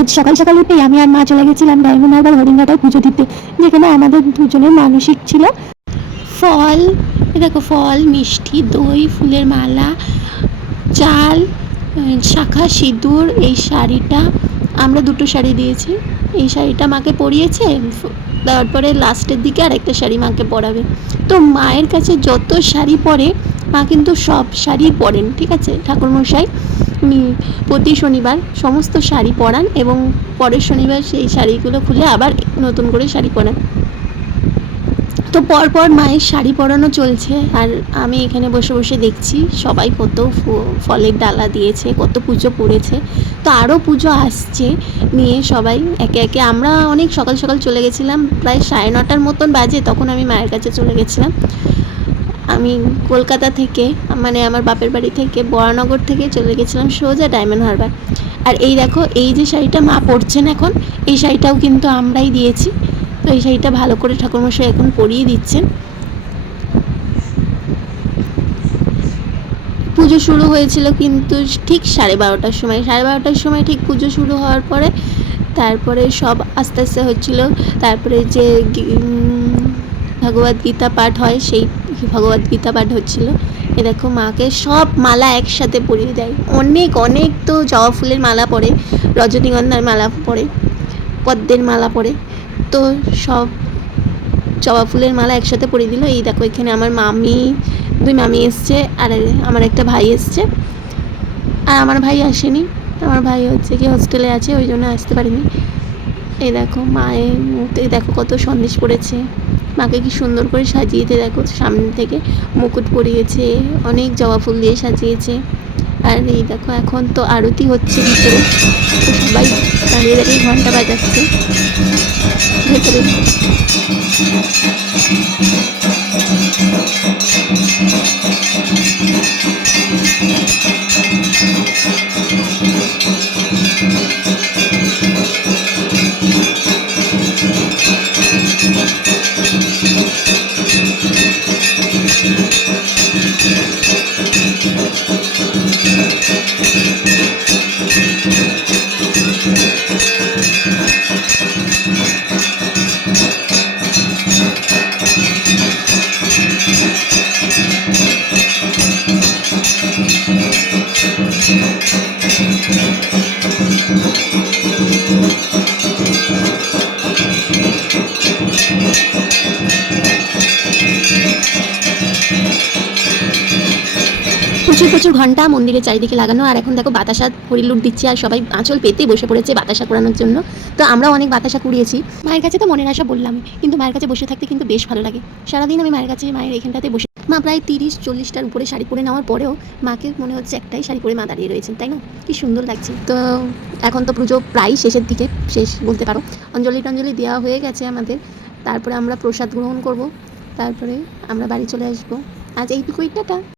আজ সকাল সকাল উঠেই আমি আর মা চলে গেছিলাম ডায়মন্ড হারবার হরিণঘাটায় পুজো দিতে, যেখানে আমাদের দুজনের মানসিক ছিল। ফল, দেখো ফল, মিষ্টি, দই, ফুলের মালা, চাল, শাঁখা, সিঁদুর, এই শাড়িটা আমরা দুটো শাড়ি দিয়েছি। এই শাড়িটা মাকে পরিয়েছে, তারপরে লাস্টের দিকে আর একটা শাড়ি মাকে পরাবে। তো মায়ের কাছে যত শাড়ি পরে মা কিন্তু সব শাড়ি পরেন, ঠিক আছে। ঠাকুরমশাই প্রতি শনিবার সমস্ত শাড়ি পরান এবং পরের শনিবার সেই শাড়িগুলো খুলে আবার নতুন করে শাড়ি পরান। তো পরপর মায়ের শাড়ি পরানো চলছে আর আমি এখানে বসে বসে দেখছি সবাই কত ফলের ডালা দিয়েছে, কত পুজো পড়েছে। তো আরও পুজো আসছে নিয়ে সবাই একে একে, আমরা অনেক সকাল সকাল চলে গেছিলাম, প্রায় 9:30 মতন বাজে তখন আমি মায়ের কাছে চলে গেছিলাম। আমি কলকাতা থেকে, মানে আমার বাপের বাড়ি থেকে, বরানগর থেকে চলে গেছিলাম সোজা ডায়মন্ড হারবার। আর এই দেখো, এই যে শাড়িটা মা পরছেন এখন, এই শাড়িটাও কিন্তু আমরাই দিয়েছি। তো এই শাড়িটা ভালো করে ঠাকুরমশাই এখন পরিয়ে দিচ্ছেন। পুজো শুরু হয়েছিল কিন্তু ঠিক 12:30টার সময়, 12:30টার সময় ঠিক পুজো শুরু হওয়ার পরে তারপরে সব আস্তে আস্তে হচ্ছিলো। তারপরে যে ভগবদ্গীতা পাঠ হয়, সেই ভগবদ্গীতা পাঠ হচ্ছিল। এ দেখো মাকে সব মালা একসাথে পরিয়ে দেয়, অনেক অনেক। তো জবা ফুলের মালা পরে, রজনীগন্ধার মালা পরে, পদ্মের মালা পরে, তো সব জবা ফুলের মালা একসাথে পরিয়ে দিল। এই দেখো এখানে আমার মামি, দুই মামি এসছে আর আমার একটা ভাই এসছে। আর আমার ভাই আসেনি, আমার ভাই হচ্ছে কি হোস্টেলে আছে, ওই জন্য আসতে পারিনি। এই দেখো মায়ের মুখে দেখো কত সন্দেশ পড়েছে, মাকে কি সুন্দর করে সাজিয়েছে দেখো, সামনে থেকে মুকুট পরিয়েছে, অনেক জবা ফুল দিয়ে সাজিয়েছে। আর এই দেখো এখন তো আরতি হচ্ছে ভিতরে, তো সবাই দাঁড়িয়ে দাঁড়িয়ে ঘন্টা বাজাচ্ছে ভেতরে। প্রচুর প্রচুর ঘন্টা মন্দিরের চারিদিকে লাগানো। আর এখন দেখো বাতাসা হরিলুট দিচ্ছে আর সবাই আঁচল পেতে বসে পড়েছে বাতাসা কুড়ানোর জন্য। তো আমরাও অনেক বাতাসা কুড়িয়েছি। মায়ের কাছে তো মনের আশা বললাম, কিন্তু মায়ের কাছে বসে থাকতে কিন্তু বেশ ভালো লাগে। সারাদিন আমি মায়ের কাছে, মায়ের এখানটাতে বসে, মা প্রায় 30-40টার উপরে শাড়ি পরে নেওয়ার পরেও মাকে মনে হচ্ছে একটাই শাড়ি পরে মা দাঁড়িয়ে রয়েছেন, তাই না? কি সুন্দর লাগছে। তো এখন তো পুজো প্রায় শেষের দিকে, শেষ বলতে পারো। অঞ্জলি টঞ্জলি দেওয়া হয়ে গেছে আমাদের, তারপরে আমরা প্রসাদ গ্রহণ করব, তারপরে আমরা বাড়ি চলে আসবো। আজ এইটুকুই, টাটা।